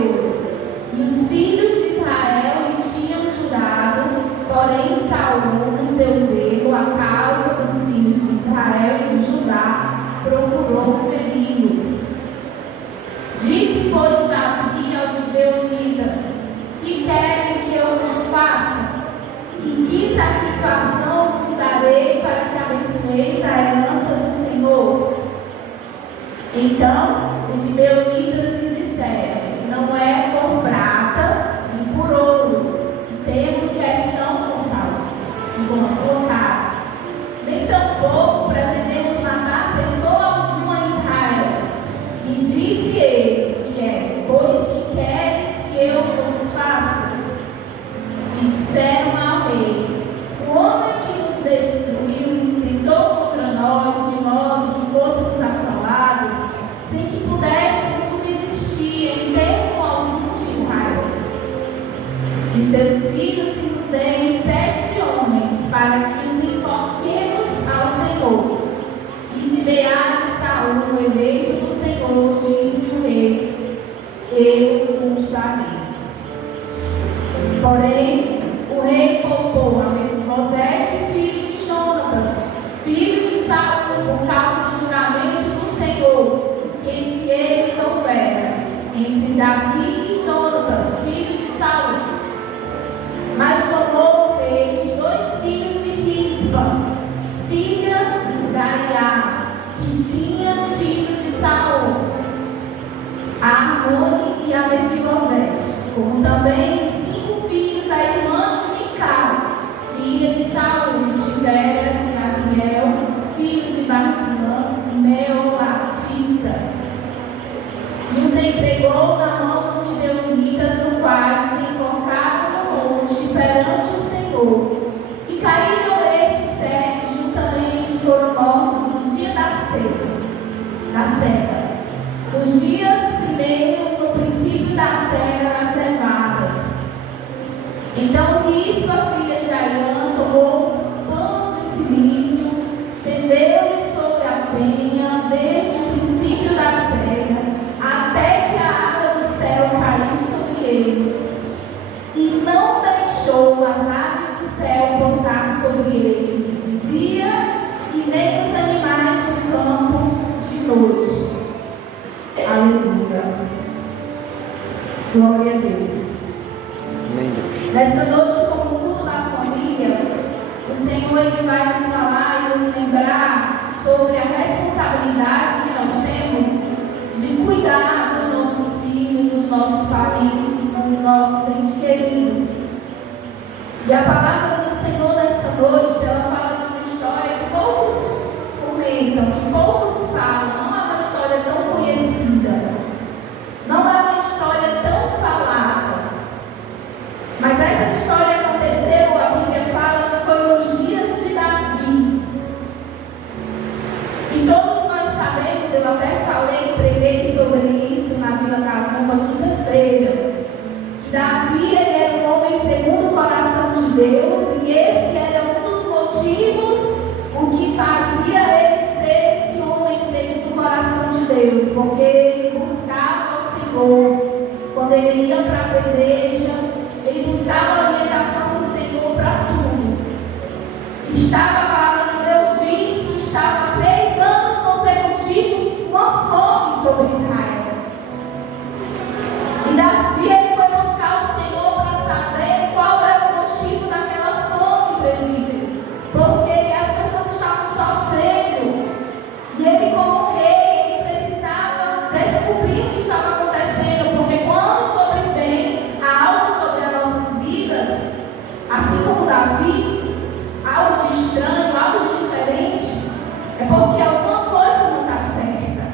Deus. E os filhos de Israel lhe tinham jurado, porém Saul, no seu zelo, a causa dos filhos de Israel e de Judá, procurou feri-los. Disse, pois, Davi aos gibeonitas: que querem que eu vos faça? E que satisfação vos darei para que abençoeis a herança do Senhor? Então os gibeonitas lhe disseram: não é por prata e por ouro que temos questão com Saul e com a sua casa, nem tampouco pretendemos matar pessoa alguma em Israel. E disse ele, que é: pois que queres que eu vos faça? E disseram ao rei: o homem que nos destruiu intentou contra nós, de modo que fôssemos assolados, sem que pudéssemos subsistir em termo algum de Israel. De seus filhos se nos deem 7 homens, para que os enfoquemos ao Senhor. E Gibeá de Saul, o eleito do Senhor, disse o rei: eu os darei. Porém, o rei poupou a Mefibosete, filho de Jonatas, filho de Saul, por causa do juramento do Senhor, que entre eles houvera, entre Davi e Jonatas, filho de Saul. Mas tomou o rei os 2 filhos de Rispa, filha da Aiá, que tinha filho de Saul, a Armone e a Mefibosete, como também os 5 filhos da irmã de Mical, filha de Saul, que tivera de Abiel, filho de Barzimã, Meolatita, e os entregou na mão dos gibeonitas, os quais se enforcaram no monte perante o Senhor. E caíram estes 7 juntamente, foram mortos no dia da seca. Nos dias primeiros, no princípio da cega das cevadas. Então Rispa, filha de Aiã, tomou um pano de silício, estendeu-lhe sobre a penha, desde o princípio da cega, até que a água do céu caiu sobre eles. E não deixou as aves do céu pousar sobre eles de dia, e nem os animais do campo de noite. Aleluia. Glória a Deus. Amém, Deus. Nessa noite, como culto da família, o Senhor ele vai nos falar e nos lembrar sobre a responsabilidade que nós temos de cuidar dos nossos filhos, dos nossos parentes, dos nossos entes queridos. E a palavra do Senhor nessa noite, ela fala de uma história que poucos comentam, que poucos falam. Não é uma história tão conhecida, não é uma história tão falada, mas essa história aconteceu, a Bíblia fala que foi nos dias de Davi. E todos nós sabemos, eu até preguei sobre isso na Vila Casamba quinta-feira, que Davi ele era um homem segundo o coração de Deus, e esse era um dos motivos o que fazia ele ser esse homem segundo o coração de Deus, porque ele buscava o Senhor. Quando ele ia para a peleja, ele buscava a orientação do Senhor para tudo. Estava, a palavra de Deus diz que estava 3 anos consecutivos uma fome sobre Israel. E Davi ele foi buscar o Senhor para saber qual era o motivo daquela fome, presbítero. Porque as pessoas estavam sofrendo. E ele, como rei, ele precisava descobrir o que estava acontecendo. Porque quando sobrevém algo sobre as nossas vidas, assim como Davi, algo de estranho, algo de diferente, é porque alguma coisa não está certa.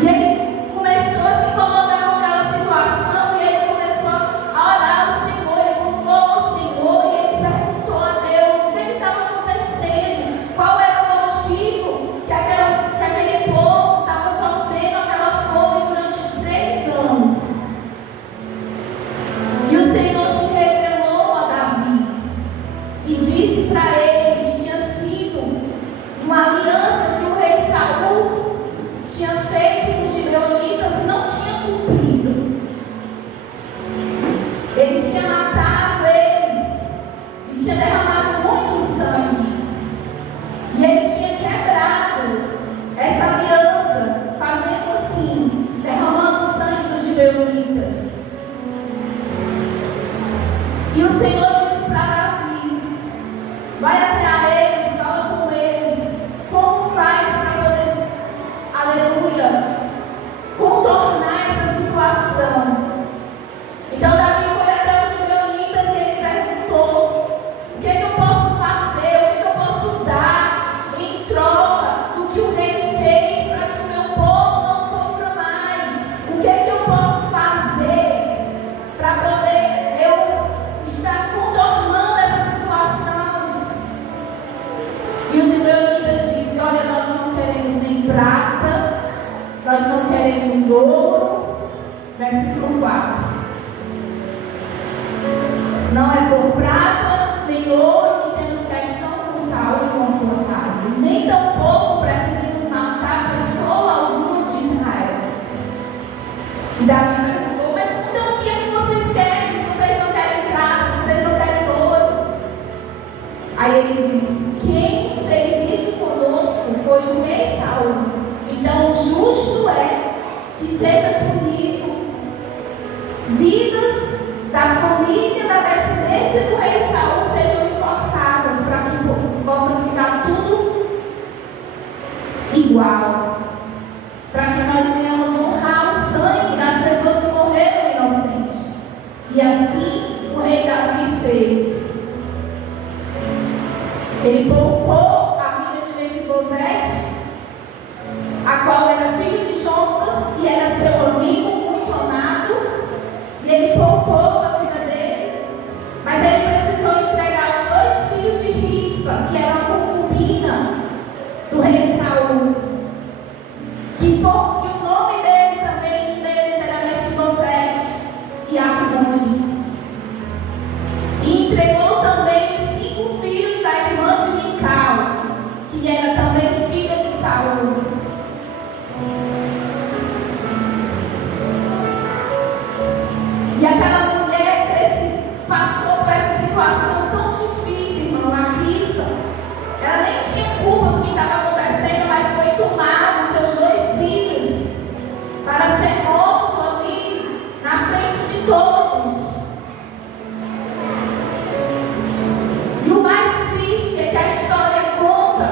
E ele começou a se incomodar com aquela situação, e ele começou a orar ao Senhor, ele buscou ao Senhor, e ele perguntou a Deus o que estava acontecendo, qual era o motivo que aquele povo estava sofrendo aquela queremos ouro. Versículo 4. Não é por prata nem ouro que temos questão com Saul e com a sua casa, nem tampouco pretendemos matar pessoa alguma de Israel. E Davi perguntou: mas então o que é que vocês querem? Se vocês não querem prata, se vocês não querem ouro? Aí ele disse: quem fez isso conosco foi o rei Saul. Então justo é que seja punido vidas da família, da descendência do rei Saul sejam enforcadas, para que possa ficar tudo igual, para que nós venhamos honrar o sangue das pessoas que morreram inocentes. E assim o rei Davi fez. Ele poupou a vida de Mefibosete, a qual era filho de Jonatas e era seu amigo muito amado, e ele poupou a vida dele, mas ele precisou entregar os 2 filhos de Rispa, que era a concubina do rei Saul, que o nome dele também, um deles era Mefibosete e Armoni, e entregou também os 5 filhos da irmã de Mical, que era também filha de Saul. E aquela mulher passou por essa situação tão difícil, irmão, a Rispa. Ela nem tinha culpa do que estava acontecendo, mas foi tomado seus 2 filhos para ser morto ali na frente de todos. E o mais triste é que a história conta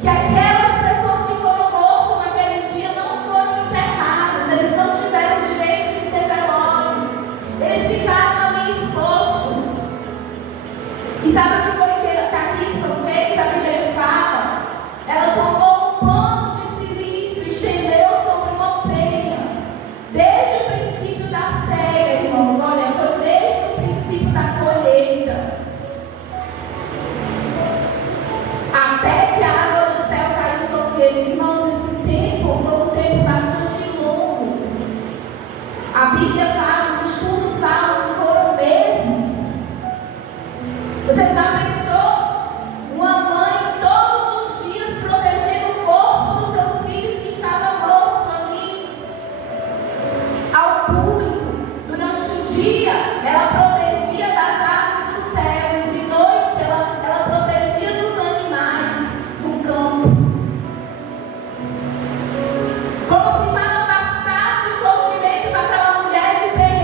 que aquelas pessoas que foram mortas naquele dia não foram enterradas, eles não tiveram direito de ter velório, eles ficaram ali expostos. E sabe o que foi que a Rispa fez? A Bíblia fala, ela tomou um pano de silício e estendeu sobre uma penha, desde o princípio da cega, irmãos, olha, foi desde o princípio da colheita, até que a água do céu caiu sobre eles. Irmãos, esse tempo foi um tempo bastante longo. A Bíblia fala, os estudos falam que foram meses. Você já pensou uma mãe todos os dias protegendo o corpo dos seus filhos que estavam mortos ali ao público? Durante o dia ela protegia das aves do céu e de noite ela protegia dos animais do campo. Como se já não bastasse o sofrimento daquela mulher de perder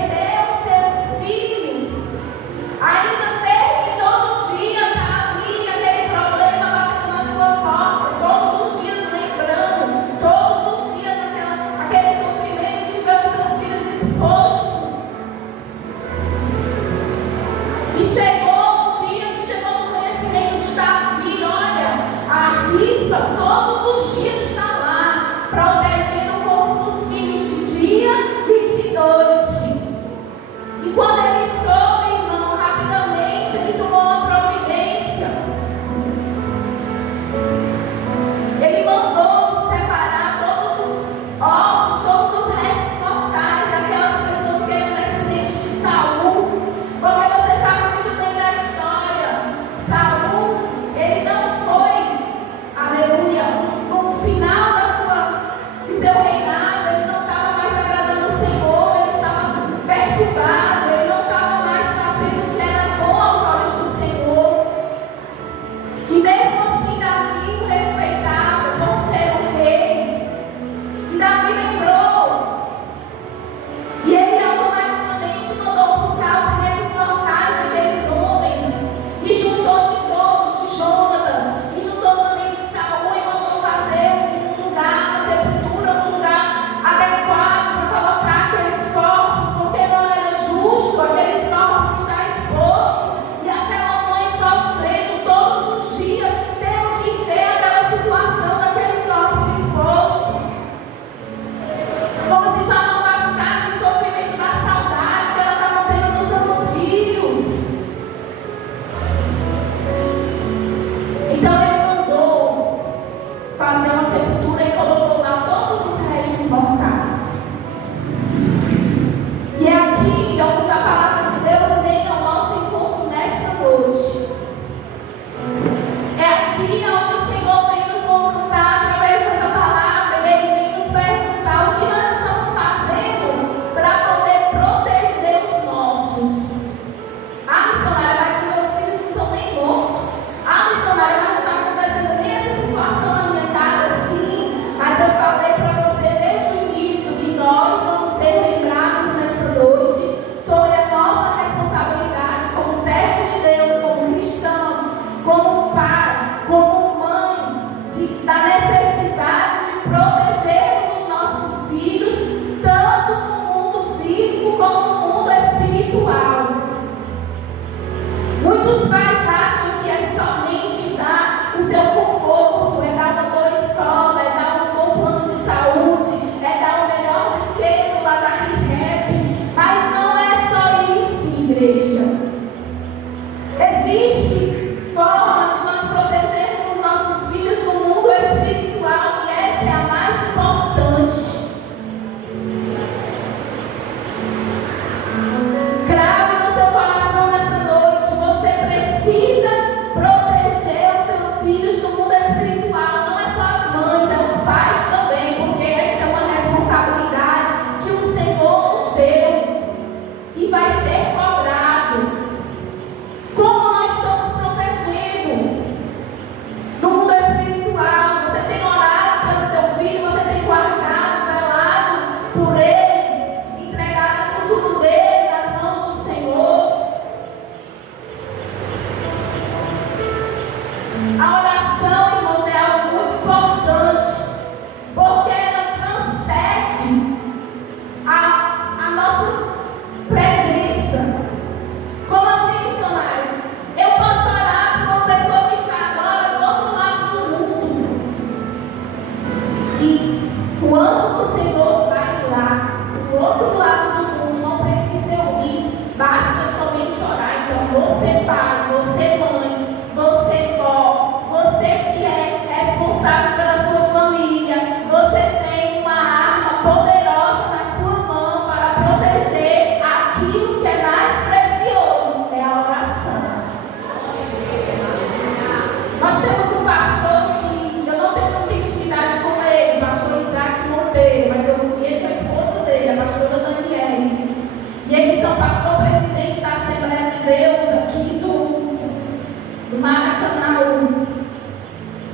Deus aqui do Maracanã.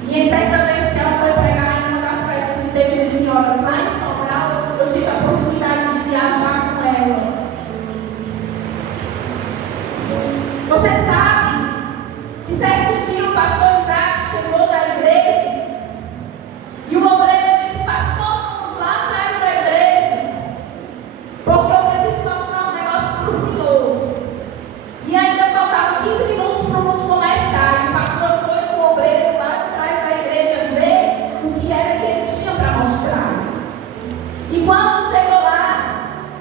E em certa vez que ela foi pregar em uma das festas que teve de senhoras lá em Sobral, eu tive a oportunidade de viajar com ela. Você sabe que certo dia o pastor Isaac chegou da igreja e o obreiro disse: pastor, vamos lá atrás da igreja, porque eu preciso mostrar um negócio para o senhor. E ainda faltava 15 minutos para o culto começar, e o pastor foi com o obreiro lá de trás da igreja ver o que era que ele tinha para mostrar. E quando chegou lá,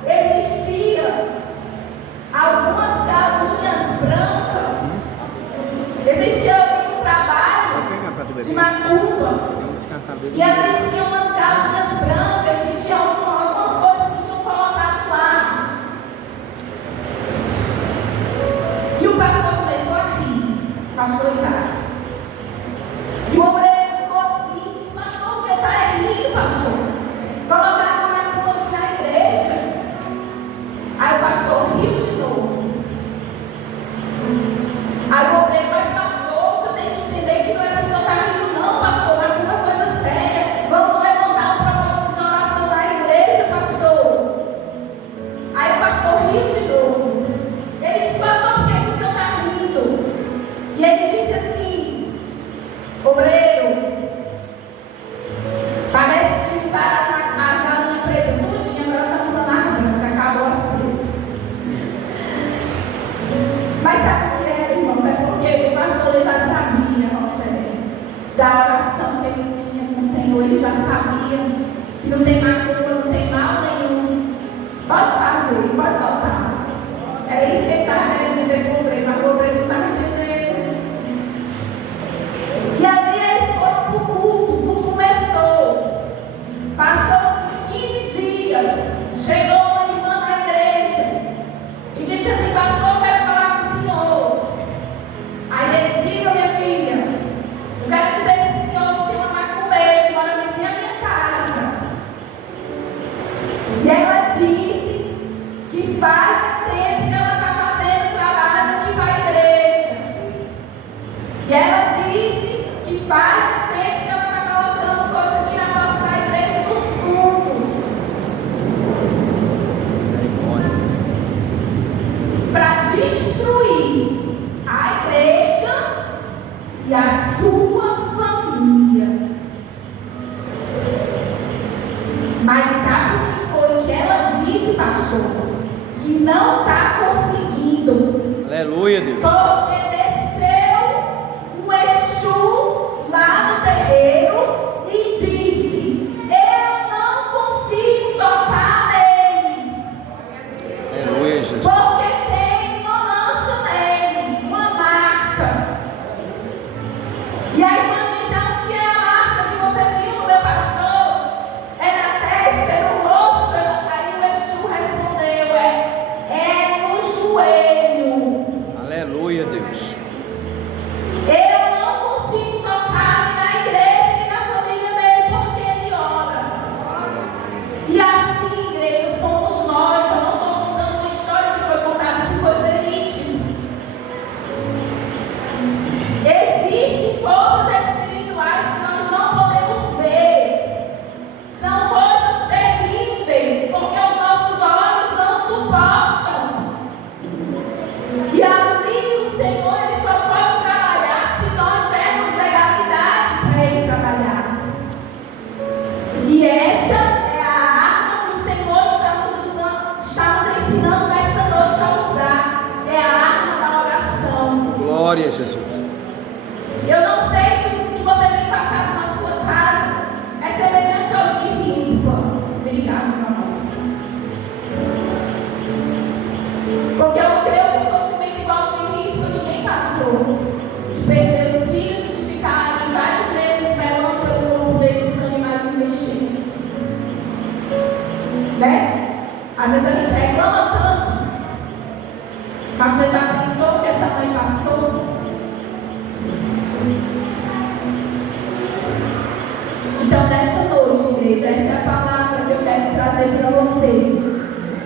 existia algumas galinhas brancas, existia ali um trabalho de macumba, e ali tinha umas galinhas brancas, existiam algumas coisas que tinham colocado lá. E o pastor começou a rir, o pastor Isaac. E o obreiro ficou assim, disse: pastor, o senhor está rindo, pastor? Colocaram uma macumba aqui na igreja. Aí o pastor riu de novo. Aí o obreiro: mas pastor, você tem que entender que não é para o senhor estar rindo, não, pastor. Macumba é coisa séria. Vamos levantar um propósito de oração na igreja, pastor. Aí o pastor riu de novo. Ele disse: pastor, por que o senhor está rindo? E ele disse assim: obreiro, parece que usaram as galinhas pretas tudinho, agora estamos usando as brancas, acabou as pretas. Mas sabe o que era, irmãos? É porque o pastor ele já sabia, Rogério, da oração que ele tinha com o Senhor. Ele já sabia que não tem macumba, não tem mal nenhum. Pode fazer, pode botar. Era isso que ele estava querendo dizer para o obreiro, mas o obreiro não estava entendendo. E ali eles foram para o culto começou. Passou 15 dias, chegou uma irmã na igreja e disse assim: pastor, eu quero falar com o senhor. Aí ele: diga, minha filha, eu quero dizer para o senhor que tem uma macumbeira que mora vizinha à minha casa. E ela disse que faz tempo que ela está fazendo trabalho aqui para a igreja. E ela disse que faz tempo que ela está colocando coisa aqui na porta da igreja dos fundos, para destruir a igreja e a sua família. Mas sabe o que foi que ela disse, pastor? Que não está conseguindo. Aleluia, Deus. Porque desceu um Exu lá no terreiro e disse: eu não consigo tocar nele. Aleluia, Jesus. Porque tem uma mancha nele, uma marca. E a irmã disse: onde é a marca que você viu no meu pastor? É na testa, é no rosto? Aí o Exu respondeu: é no joelho. Aleluia, Deus. Eu não consigo tocar nem na igreja, nem na família dele, porque ele ora. E assim, igreja, somos nós. Eu não estou contando uma história que foi contada, que foi verídico. Existem forças espirituais que nós não podemos ver. São coisas terríveis, porque os nossos olhos não suportam. E ali o Senhor ele só pode trabalhar se nós dermos legalidade para ele trabalhar. E essa é a arma que o Senhor está nos ensinando nessa noite a usar. É a arma da oração. Glória a Jesus. Eu não sei se o que você tem passado na sua casa é semelhante ao de Rispa. Obrigada, meu amor. Porque eu creio que o sofrimento igual ao de Rispa ninguém passou. De perder os filhos, de ficar ali vários meses velando pelo corpo dele, os animais não mexerem. Né? Às vezes a gente reclama tanto. Mas você já pensou o que essa mãe passou? Então, nessa noite, igreja, essa é a palavra que eu quero trazer para você,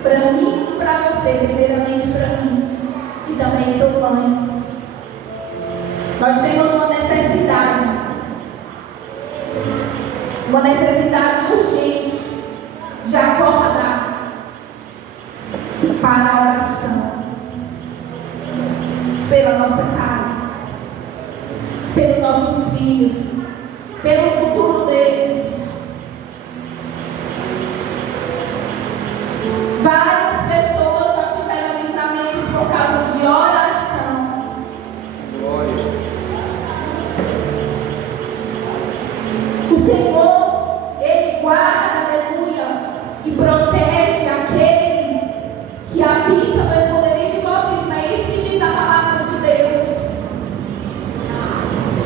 para mim e para você, primeiramente para mim. e também sou mãe. Nós temos uma necessidade urgente de acordar para a oração pela nossa casa, pelos nossos filhos, pelo futuro deles. Várias pessoas já tiveram livramentos por causa de oração. Glória. O Senhor, Ele guarda, aleluia, e protege aquele que habita no esconderijo do Altíssimo. É isso que diz a palavra de Deus.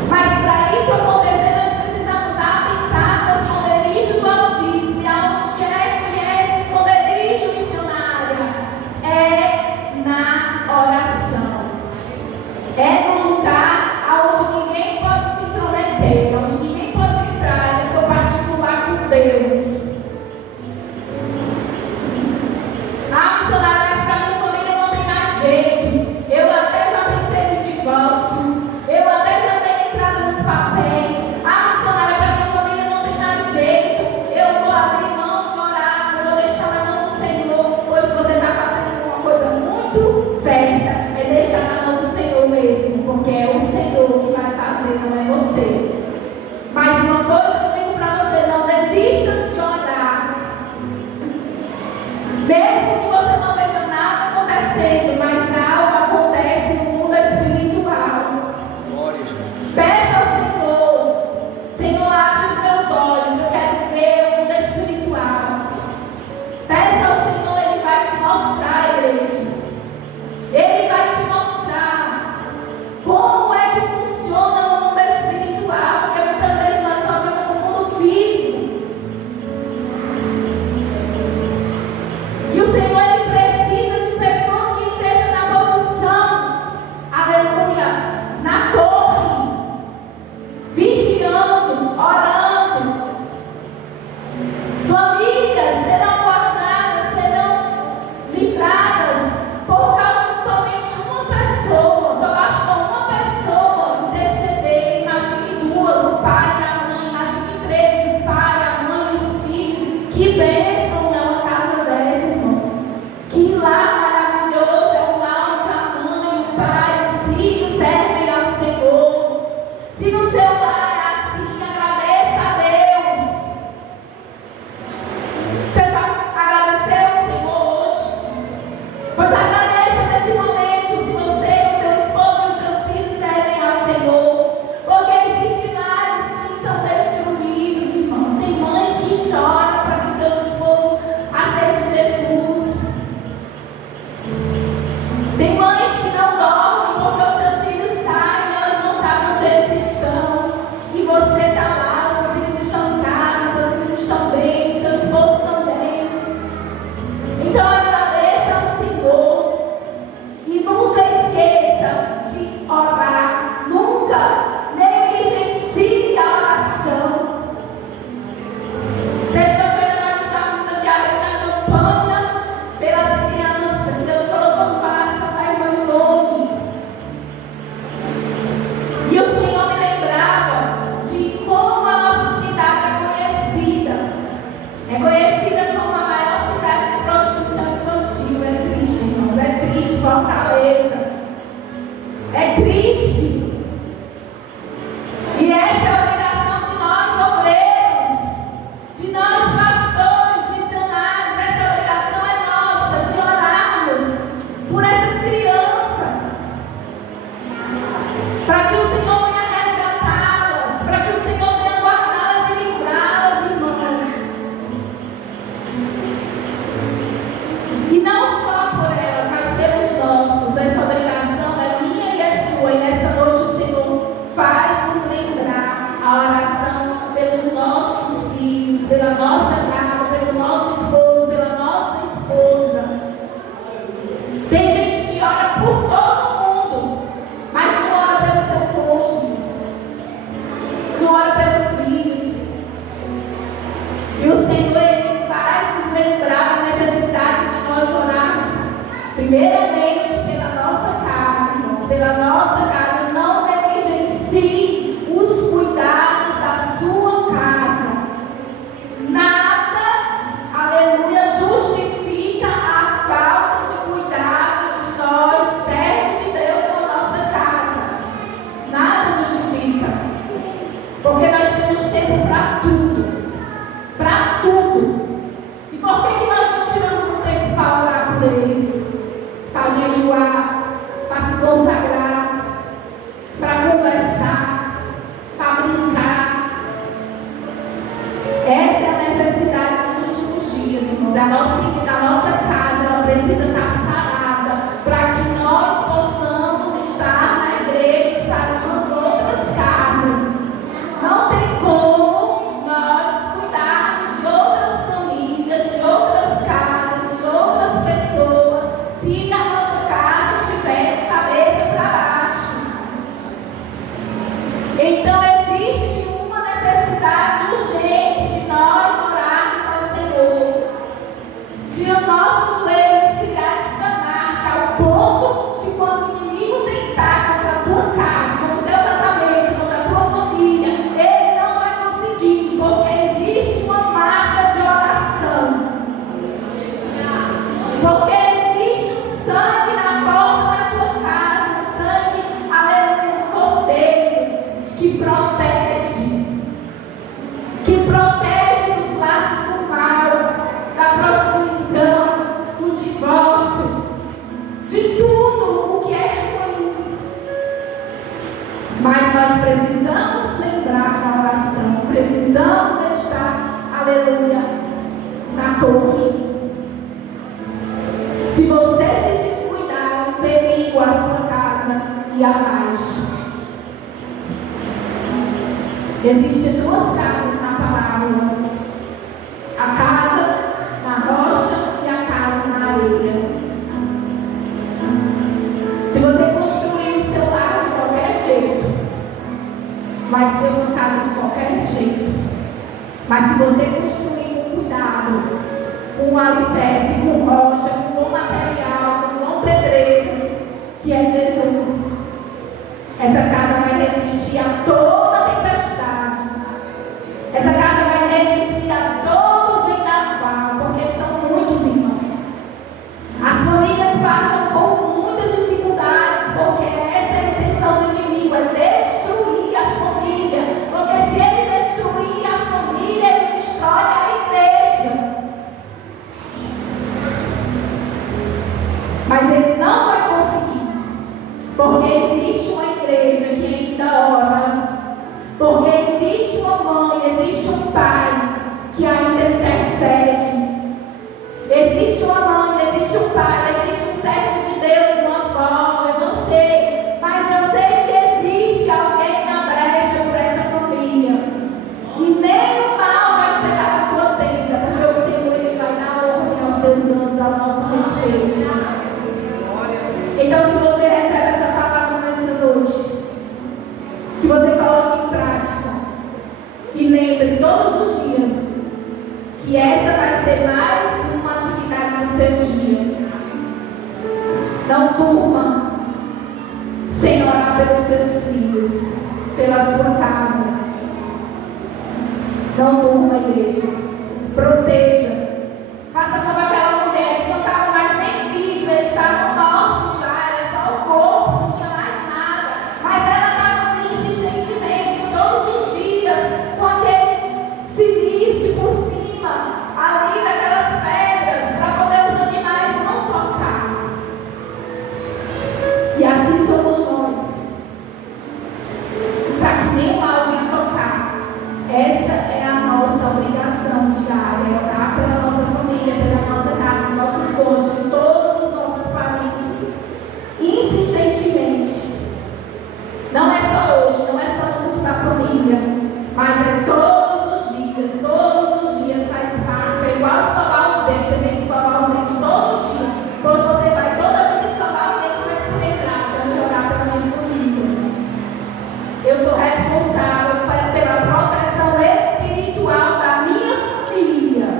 Mas para isso acontecer, nós precisamos habitar no esconderijo do Altíssimo. E aonde é que é esse esconderijo, missionária? É na oração. É no lugar onde ninguém pode se intrometer, onde ninguém pode entrar, é seu particular com Deus. Ah, missionária, mas para minha família não tem mais jeito. Eu até já pensei no divórcio. Eu até já dei entrada nos papéis. Ah, missionária, para minha família não tem mais jeito. Eu vou abrir mão de orar, eu vou deixar na mão do Senhor. Pois você está fazendo uma coisa muito certa. É deixar na mão do Senhor mesmo. Porque é o Senhor que vai fazer, não é você. Mas uma coisa eu digo para você: não desista de orar. Mesmo que você não veja nada acontecendo, mas algo acontece no mundo espiritual. Glória a Jesus. Peça ao Senhor: Senhor, abre os meus olhos, eu quero ver o mundo espiritual. Peça ao Senhor, Ele vai te mostrar, igreja. Ele vai te mostrar como é que funciona no mundo espiritual, porque muitas vezes nós só vemos o mundo físico. E o Senhor, Ele precisa de pessoas que estejam na posição, aleluia, na torre, vigiando, orando. Famílias serão guardadas, serão livradas por causa de somente uma pessoa. Só bastou uma pessoa interceder. Imagine duas, o pai e a mãe. Imagine três, o pai, a mãe e os filhos. Que bênção é uma casa dessa, irmãos. Que lar maravilhoso é um lar onde a mãe, o pai, os filhos servem ao Senhor. Se no seu lar é assim, agradeça a Deus. Você já agradeceu ao Senhor hoje? Pois agradeça nesse momento se você, o seu esposo e os seus filhos servem ao Senhor. Porque existem lares que são destruídos, irmãos. Tem mães que choram para que os seus esposos aceitem Jesus. Tem mães que não dormem porque os seus filhos saem e elas não sabem onde eles estão. E você está lá, os seus filhos estão em casa, os seus filhos estão bem, o seu esposo também. Então agradeça ao Senhor. E nunca esqueça de orar. Nunca negligencie a oração. Sexta-feira nós estávamos aqui abrindo a campanha pelas crianças que Deus colocou no coração da irmã Ivone. E o Senhor me lembrava de como a nossa cidade é conhecida. É conhecida como a maior cidade de prostituição infantil. É triste, irmãos. É triste, Fortaleza. É triste. E essa é a obrigação de nós, obreiros, de nós, pastores, missionários. Essa obrigação é nossa, de orarmos por essas crianças, para que o Senhor venha resgatá-las, para que o Senhor venha guardá-las e livrá-las, irmãos. E não só por elas, mas pelos nossos. Essa obrigação é minha e é sua. E nessa noite o Senhor faz-nos lembrar a oração pelos nossos filhos, pela nossa casa, pelo nosso esposo, pela nossa esposa. Tem gente que ora por todo mundo, mas não ora pelo seu cônjuge, não ora pelos filhos. E o Senhor, Ele faz nos lembrar da necessidade de nós orarmos, primeiramente pela nossa casa. A nossa casa, ela precisa estar sarada para que nós possamos estar na igreja sarando outras casas. Não tem como nós cuidarmos de outras famílias, de outras casas, de outras pessoas, se a nossa casa estiver de cabeça para baixo. Então existe uma necessidade urgente de nós orarmos ao Senhor, de os nossos joelhos criar esta marca ao ponto de quando o inimigo tentar contra a tua casa, contra o teu casamento, contra a tua família, ele não vai conseguir, porque existe uma marca de oração. Porque existe um sangue na porta da tua casa, um sangue, aleluia, do Cordeiro, que protege dos laços do mal, da prostituição, do divórcio, de tudo o que é ruim. Mas nós precisamos lembrar da oração, precisamos estar, aleluia, na torre. Se você se descuidar, é um perigo à sua casa e abaixo. Existem duas casas na parábola: a casa na rocha e a casa na areia. Se você construir o seu lar de qualquer jeito, vai ser uma casa de qualquer jeito. Mas se você construir com cuidado, com um alicerce, com rocha, com bom material, com bom pedreiro, que é Jesus, essa casa vai resistir a toda tempestade. Essa casa vai resistir a todo vendaval, porque são muitos irmãos. As famílias passam por muitas dificuldades, porque essa é a intenção do inimigo, é destruir a família. Porque se ele destruir a família, ele destrói a igreja. Mas ele não vai conseguir, porque existe uma igreja que ainda ora, porque existe uma mãe, existe um pai que ainda intercede. Existe uma mãe, existe um pai, existe um servo de Deus, uma avó, eu não sei, mas eu sei que existe alguém na brecha para essa família. E nem o mal vai chegar na tua tenda, porque o Senhor ele vai dar ordem aos seus anjos ao nosso respeito. Então, se você recebe essa palavra nessa noite, que você coloque em prática e lembre todos os dias que essa vai ser mais uma atividade do seu dia. Não durma sem orar pelos seus filhos, pela sua casa. Não durma, igreja. Proteja. Faça como aquela mulher, eles não estavam mais nem vivos, eles estavam mortos já, era só o corpo, não tinha mais nada. Mas ela estava ali insistentemente, todos os dias, com aquele silício por cima, ali daquelas pedras, para poder os animais não tocar. E assim somos nós. Para que nem o mal venha tocar. Essa é a nossa obrigação diária, é orar pela nossa família, pela nossa casa, pelos nossos cônjuges, todos os nossos parentes, insistentemente. Não é só hoje, não é só no culto da família, mas é todos os dias faz parte, é igual escovar os dentes, você tem que escovar o dente todo dia. Quando você vai toda vez escovar o dente, vai se lembrar, eu tenho que orar pela minha família. Eu sou responsável pela proteção espiritual da minha família.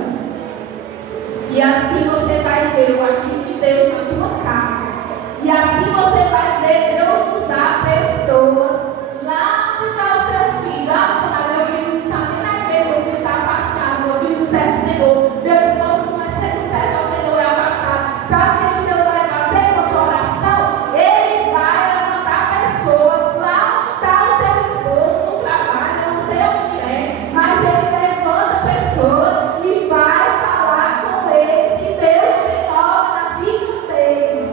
E assim você vai ver o agir de Deus na tua casa. E assim você vai ver Deus usar pessoas lá onde está o seu filho. Ah, senhora, meu filho não está nem na igreja, meu filho está afastado, meu filho não serve o Senhor, meu esposo não serve ao Senhor, é afastado. Sabe o que Deus vai fazer com a tua oração? Ele vai levantar pessoas lá onde está o teu esposo, no trabalho, eu não sei onde é, mas ele levanta pessoas e vai falar com eles que Deus tem obra na vida deles.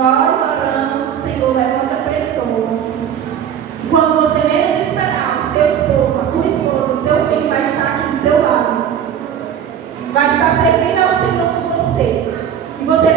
nós oramos, o Senhor levanta pessoas. E quando você menos esperar, o seu esposo, a sua esposa, o seu filho vai estar aqui do seu lado. Vai estar servindo ao Senhor com você. E você